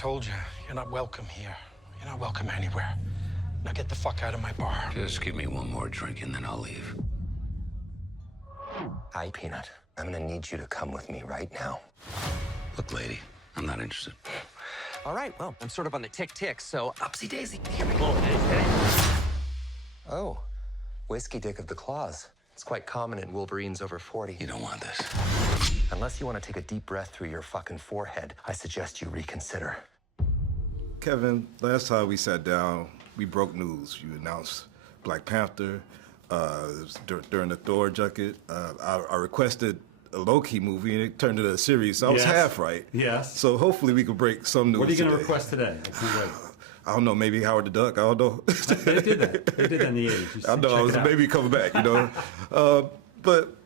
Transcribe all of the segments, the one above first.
told you, you're not welcome here. You're not welcome anywhere. Now get the fuck out of my bar. Just give me one more drink and then I'll leave. Hi, Peanut. I'm gonna need you to come with me right now. Look, lady, I'm not interested. All right, well, I'm sort of on the tick-tick, so upsy daisy. Here we go. Oh, whiskey dick of the claws. It's quite common in Wolverines over 40. You don't want this. Unless you want to take a deep breath through your fucking forehead, I suggest you reconsider. Kevin, last time we sat down, we broke news. You announced Black Panther during the Thor junket. I requested a low-key movie, and it turned into a series, so I was half right. Yes. So hopefully we can break some news. What are you going to today. request today? I can't wait. I don't know, maybe Howard the Duck, I don't know. They did that. They did that in the 80s. I know, I was maybe coming back, you know. But,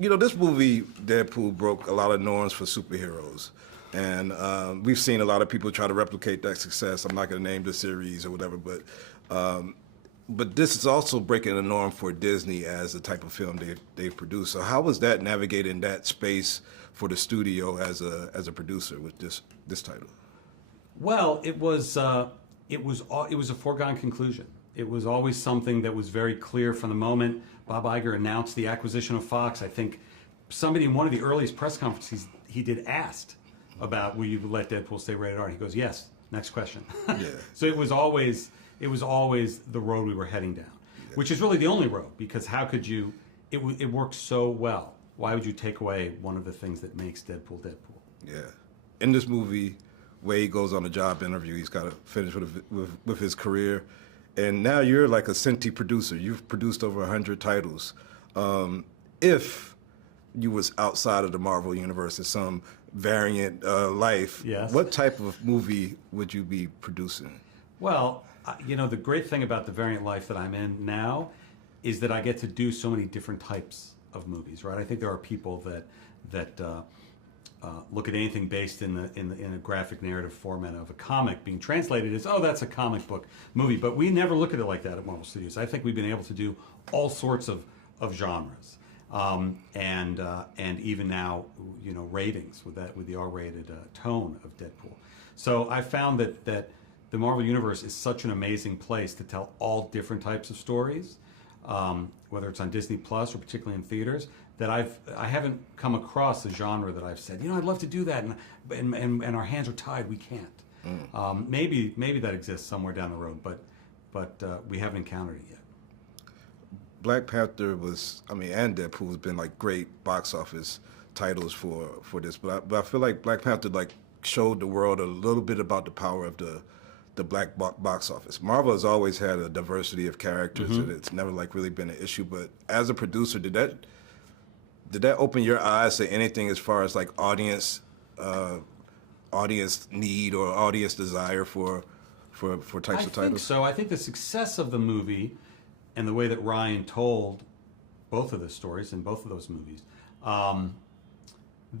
you know, this movie, Deadpool, broke a lot of norms for superheroes. And we've seen a lot of people try to replicate that success. I'm not going to name the series or whatever, but this is also breaking the norm for Disney as the type of film they've produced. So how was that navigating that space for the studio as a producer with this title? Well, it was a foregone conclusion. It was always something that was very clear from the moment Bob Iger announced the acquisition of Fox. I think somebody in one of the earliest press conferences he did asked about, will you let Deadpool stay rated R? And he goes, yes. Next question. Yeah. So it was always the road we were heading down, which is really the only road, because how could you? It works so well. Why would you take away one of the things that makes Deadpool Deadpool? Yeah. In this movie, Wade goes on a job interview. He's got to finish with his career. And now you're like a Cinti producer. You've produced over 100 titles. If you was outside of the Marvel universe in some variant life, yes, what type of movie would you be producing? Well, you know, the great thing about the variant life that I'm in now is that I get to do so many different types of movies, right? I think there are people that look at anything based in a graphic narrative format of a comic being translated as, oh, that's a comic book movie. But we never look at it like that at Marvel Studios. I think we've been able to do all sorts of genres, and even now, you know, ratings with the R-rated tone of Deadpool. So I found that the Marvel Universe is such an amazing place to tell all different types of stories, whether it's on Disney Plus or particularly in theaters, that I haven't come across a genre that I've said, you know, I'd love to do that, and our hands are tied, we can't. Maybe that exists somewhere down the road, but we haven't encountered it yet. Black Panther was, I mean, and Deadpool has been like great box office titles for this, but I feel like Black Panther like showed the world a little bit about the power of the black box office. Marvel has always had a diversity of characters, and it's never like really been an issue. But as a producer, did that open your eyes to anything as far as like audience need or audience desire for types of titles? I think so. I think the success of the movie and the way that Ryan told both of the stories in both of those movies,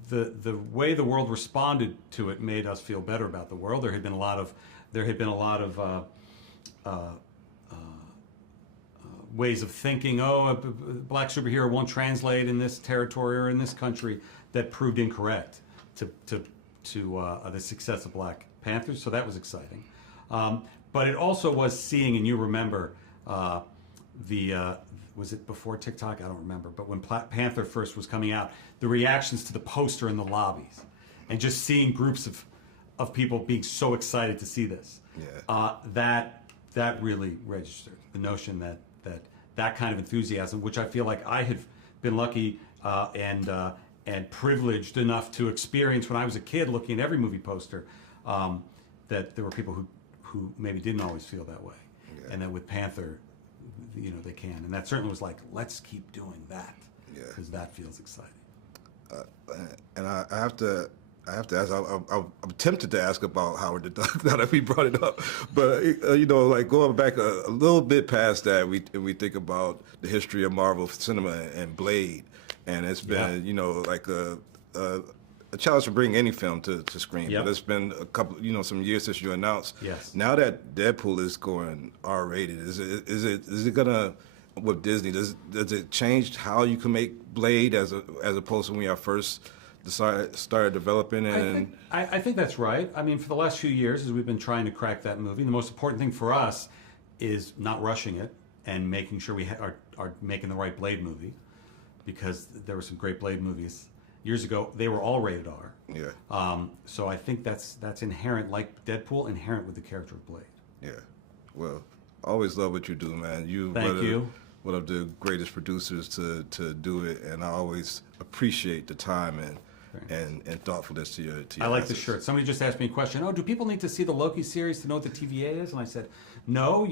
the way the world responded to it made us feel better about the world. There had been a lot of ways of thinking, oh, a black superhero won't translate in this territory or in this country, that proved incorrect to the success of Black Panthers. So that was exciting. But it also was seeing, and you remember, was it before TikTok? I don't remember. But when Black Panther first was coming out, the reactions to the poster in the lobbies, and just seeing groups of people being so excited to see this, that really registered. The notion that kind of enthusiasm, which I feel like I had been lucky and privileged enough to experience when I was a kid, looking at every movie poster, that there were people who maybe didn't always feel that way, and that with Panther, you know, they can, and that certainly was like, let's keep doing that, because that feels exciting. And I have to ask. I'm tempted to ask about Howard the Duck now that we brought it up, but you know, like going back a little bit past that, we think about the history of Marvel cinema and Blade, and it's been you know, like a challenge to bring any film to screen. But it's been a couple, you know, some years since you announced. Yes. Now that Deadpool is going R-rated, is it gonna, with Disney, does it change how you can make Blade as opposed to when y'all first started developing and. I think that's right. I mean, for the last few years, as we've been trying to crack that movie, the most important thing for us is not rushing it and making sure we are making the right Blade movie, because there were some great Blade movies years ago. They were all rated R. Yeah. So I think that's inherent, like Deadpool, inherent with the character of Blade. Yeah. Well, I always love what you do, man. Thank you. One of the greatest producers to do it, and I always appreciate the time and thoughtfulness to your I like the assets. shirt. Somebody just asked me a question. Oh, do people need to see the Loki series to know what the TVA is? And I said, no.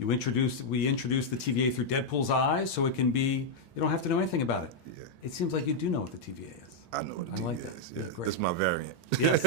We introduce the TVA through Deadpool's eyes, so it can be. You don't have to know anything about it. Yeah. It seems like you do know what the TVA is. I know what the I like TVA that. is. Yeah, Yeah, great. that's my variant. Yes.